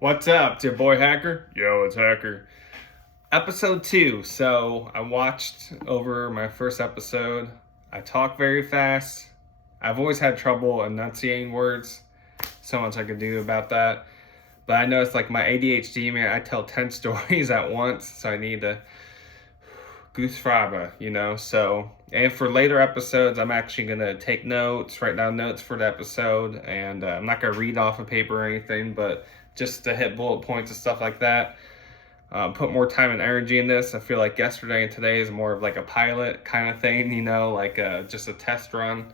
What's up? It's your boy Hacker. Yo, it's Hacker. Episode 2. So I watched over my first episode. I talk very fast. I've always had trouble enunciating words. So much I could do about that. But I know it's like my ADHD, man. I tell 10 stories at once. So I need to goose fraba, So, and for later episodes, I'm actually going to take notes, write down notes for the episode. And I'm not going to read off a paper or anything, but just to hit bullet points and stuff like that. Put more time and energy in this. I feel like yesterday and today is more of like a pilot kind of thing, like just a test run.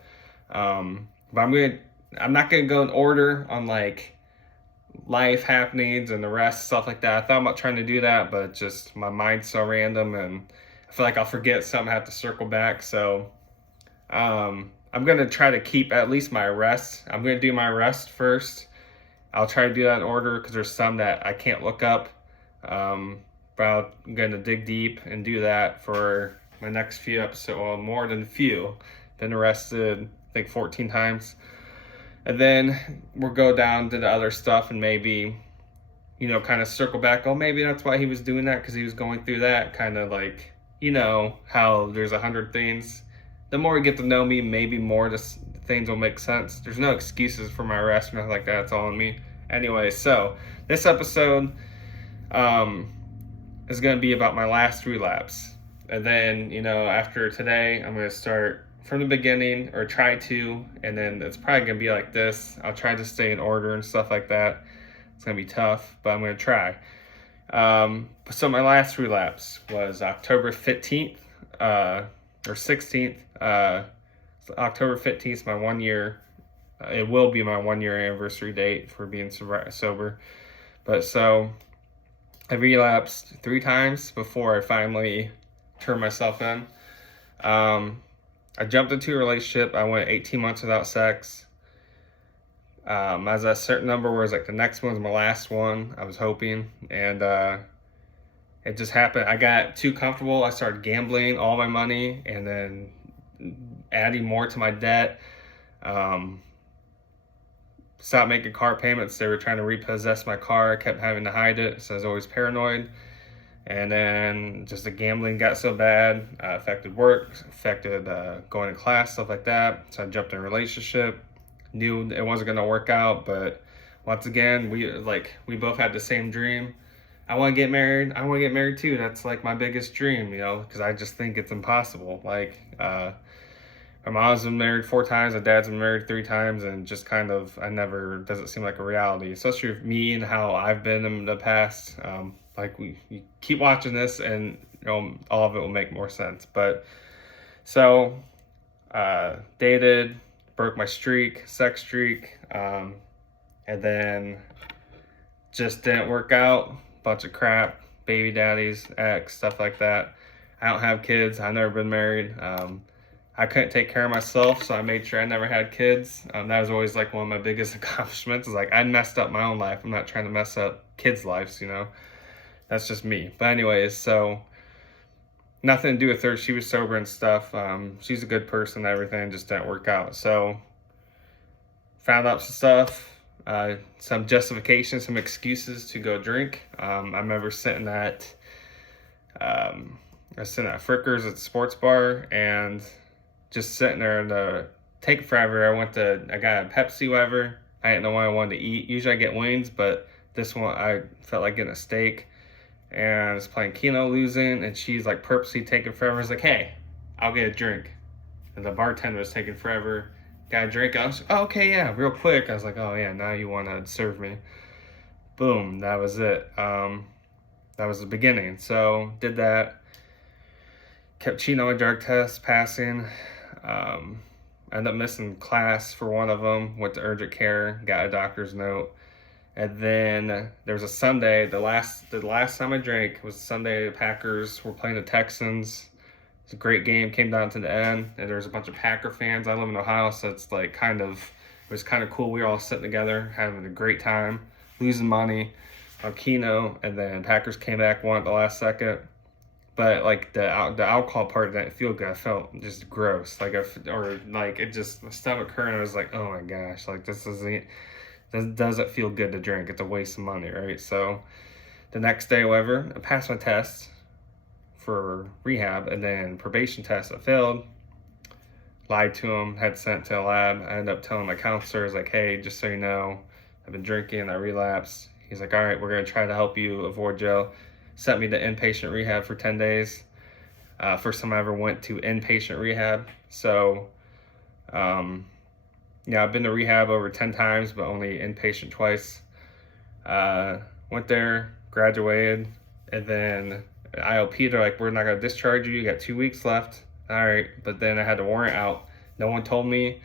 But I'm not gonna go in order on like life happenings and the rest stuff like that. I thought about trying to do that, but just my mind's so random and I feel like I'll forget something. I have to circle back. So I'm gonna try to keep at least my rest. I'm gonna do my rest first. I'll try to do that in order because there's some that I can't look up. But I'm going to dig deep and do that for my next few episodes. Well, more than a few. Been arrested, I think 14 times. And then we'll go down to the other stuff and maybe, kind of circle back. Oh, maybe that's why he was doing that because he was going through that. Kind of like, how there's 100 things. The more you get to know me, maybe more things will make sense. There's no excuses for my arrest or nothing like that. It's all on me. Anyway, so this episode is going to be about my last relapse. And then, after today, I'm going to start from the beginning or try to. And then it's probably going to be like this. I'll try to stay in order and stuff like that. It's going to be tough, but I'm going to try. So my last relapse was October 15th or 16th. October 15th is my 1 year. It will be my 1 year anniversary date for being sober. But so I relapsed 3 times before I finally turned myself in. I jumped into a relationship. I went 18 months without sex. As a certain number was like the next one's my last one, I was hoping. And it just happened. I got too comfortable. I started gambling all my money and then adding more to my debt. Stopped making car payments. They were trying to repossess my car. I kept having to hide it, so I was always paranoid. And then just the gambling got so bad, affected work, affected going to class, stuff like that. So I jumped in a relationship. Knew it wasn't going to work out, but once again, we both had the same dream. I want to get married. I want to get married too. That's like my biggest dream, because I just think it's impossible. My mom's been married 4 times, my dad's been married 3 times, and just kind of, doesn't seem like a reality, especially with me and how I've been in the past. You keep watching this and all of it will make more sense. But so, dated, broke my sex streak, and then just didn't work out, bunch of crap, baby daddies, ex, stuff like that. I don't have kids, I've never been married. I couldn't take care of myself, so I made sure I never had kids. That was always like one of my biggest accomplishments. Is like I messed up my own life. I'm not trying to mess up kids' lives, That's just me. But anyways, so nothing to do with her. She was sober and stuff. She's a good person and everything. Just didn't work out. So found out some stuff, some justification, some excuses to go drink. I remember sitting at Frickers at the sports bar and just sitting there and taking forever. I got a Pepsi, whatever. I didn't know what I wanted to eat. Usually I get wings, but this one I felt like getting a steak. And I was playing Keno, losing, and she's like purposely taking forever. I was like, hey, I'll get a drink. And the bartender was taking forever. Got a drink. I was like, oh, okay, yeah, real quick. I was like, oh yeah, now you want to serve me. Boom, that was it. That was the beginning. So did that. Kept cheating on my drug test, passing. Ended up missing class for one of them. Went to urgent care, got a doctor's note. And then there was a Sunday. The last time I drank was Sunday. The Packers were playing the Texans. It was a great game. Came down to the end, and there was a bunch of Packer fans. I live in Ohio, so it's like it was kind of cool. We were all sitting together, having a great time, losing money on Keno, and then Packers came back, won at the last second. But like the alcohol part didn't feel good. I felt just gross. My stomach hurt. And I was like, oh my gosh, like this isn't. Doesn't feel good to drink. It's a waste of money, right? So the next day, however, I passed my test for rehab, and then probation test I failed. Lied to him, had sent to a lab. I ended up telling my counselor, I was like, hey, just so you know, I've been drinking, I relapsed. He's like, all right, we're gonna try to help you avoid jail. Sent me to inpatient rehab for 10 days. First time I ever went to inpatient rehab. So, yeah, I've been to rehab over 10 times, but only inpatient twice. Went there, graduated, and then IOP, they're like, we're not gonna discharge you, you got 2 weeks left. All right, but then I had the warrant out. No one told me.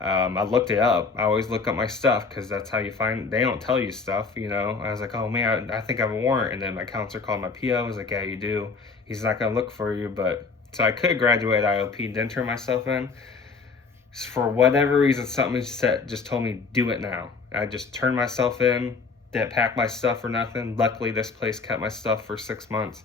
I looked it up. I always look up my stuff because that's how you find, they don't tell you stuff, you know. I was like, oh man, I think I have a warrant. And then my counselor called my PO, was like, yeah, you do. He's not gonna look for you, but, so I could graduate IOP, didn't turn myself in. For whatever reason, something just told me, do it now. I just turned myself in, didn't pack my stuff or nothing. Luckily, this place kept my stuff for 6 months.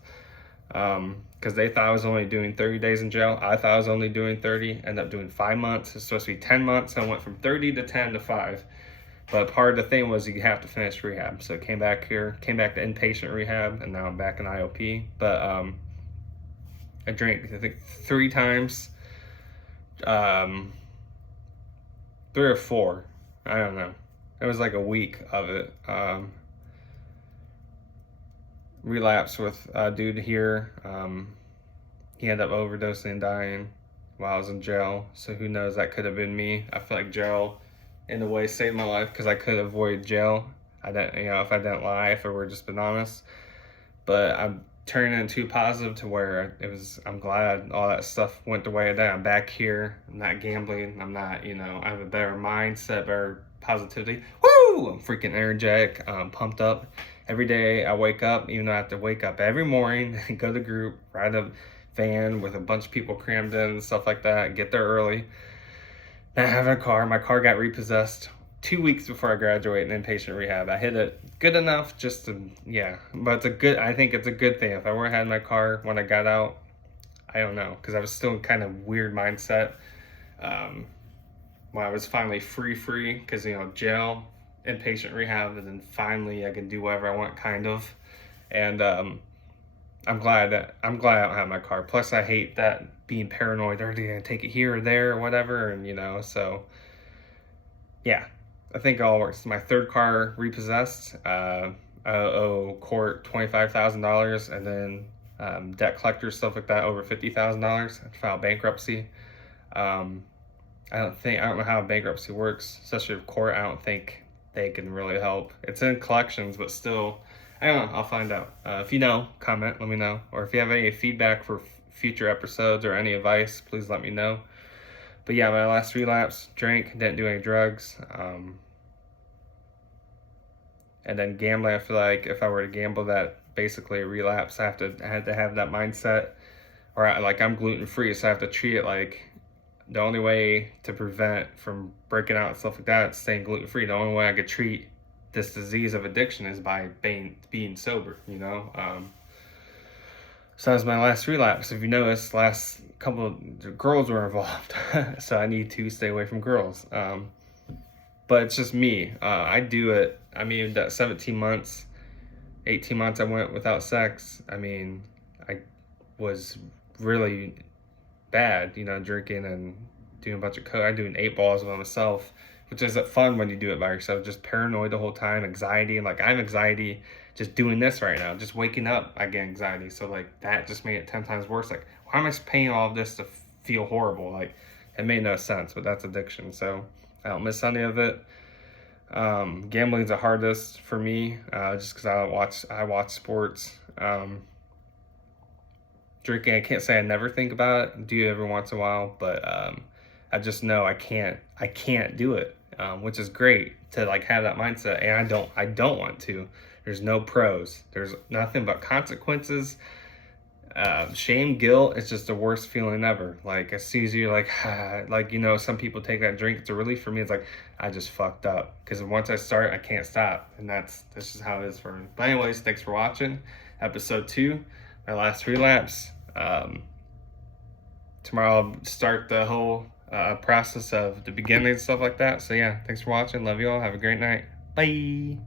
Because they thought I was only doing 30 days in jail. I thought I was only doing 30, ended up doing 5 months. It's supposed to be 10 months. I went from 30 to 10 to 5. But part of the thing was you have to finish rehab. So came back to inpatient rehab, and now I'm back in IOP. But I drank, I think, 3 times. 3 or 4. I don't know. It was like a week of it. Relapse with a dude here. He ended up overdosing and dying while I was in jail. So who knows, that could have been me. I feel like jail in a way saved my life because I could avoid jail. I didn't, you know, if I didn't lie, if I were just been honest. But I'm turning into positive to where I'm glad all that stuff went the way I did. I'm back here. I'm not gambling. I'm not, you know, I have a better mindset, better positivity. Woo! I'm freaking energetic, pumped up. Every day I wake up, even though I have to wake up every morning, go to group, ride a van with a bunch of people crammed in and stuff like that, get there early. Not having a car. My car got repossessed 2 weeks before I graduated in inpatient rehab. I hit it good enough just to, yeah. But I think it's a good thing. If I would have had my car when I got out, I don't know, because I was still in kind of weird mindset. When I was finally free, because, you know, jail, inpatient rehab, and then finally I can do whatever I want, kind of. And I'm glad I don't have my car. Plus, I hate that being paranoid. Are they gonna take it here or there or whatever? And you know, so yeah, I think it all works. My 3rd car repossessed. I owe court $25,000, and then debt collectors, stuff like that, over $50,000. I filed bankruptcy. I don't know how bankruptcy works, especially with court. I don't think they can really help. It's in collections, but still, I don't know. I'll find out. If you know, comment, let me know. Or if you have any feedback for future episodes or any advice, please let me know. But yeah, my last relapse, drank, didn't do any drugs. And then gambling, I feel like if I were to gamble, that basically a relapse. I had to have that mindset. Or like, I'm gluten free, so I have to treat it like the only way to prevent from breaking out and stuff like that is staying gluten free. The only way I could treat this disease of addiction is by being sober, you know. So that was my last relapse. If you notice, last couple of girls were involved, so I need to stay away from girls. But it's just me. I do it. I mean, that 17 months, 18 months I went without sex. I mean, I was really bad, you know, drinking and doing a bunch of coke. I'm doing 8 balls by myself, which isn't fun when you do it by yourself. Just paranoid the whole time, anxiety. And like, I have anxiety just doing this right now. Just waking up, I get anxiety. So like, that just made it 10 times worse. Like, why am I paying all of this to feel horrible? Like, it made no sense, but that's addiction. So I don't miss any of it. Gambling's the hardest for me, just because I watch sports. Drinking, I can't say I never think about it. Do it every once in a while, but I just know I can't do it, which is great to like have that mindset. And I don't want to. There's no pros. There's nothing but consequences. Shame, guilt. It's just the worst feeling ever. Like, as soon as you're like, like, you know, some people take that drink, it's a relief. For me, it's like, I just fucked up, because once I start, I can't stop, and that's just how it is for me. But anyways, thanks for watching episode 2, my last relapse. Tomorrow I'll start the whole process of the beginning and stuff like that. So yeah, thanks for watching. Love you all. Have a great night. Bye.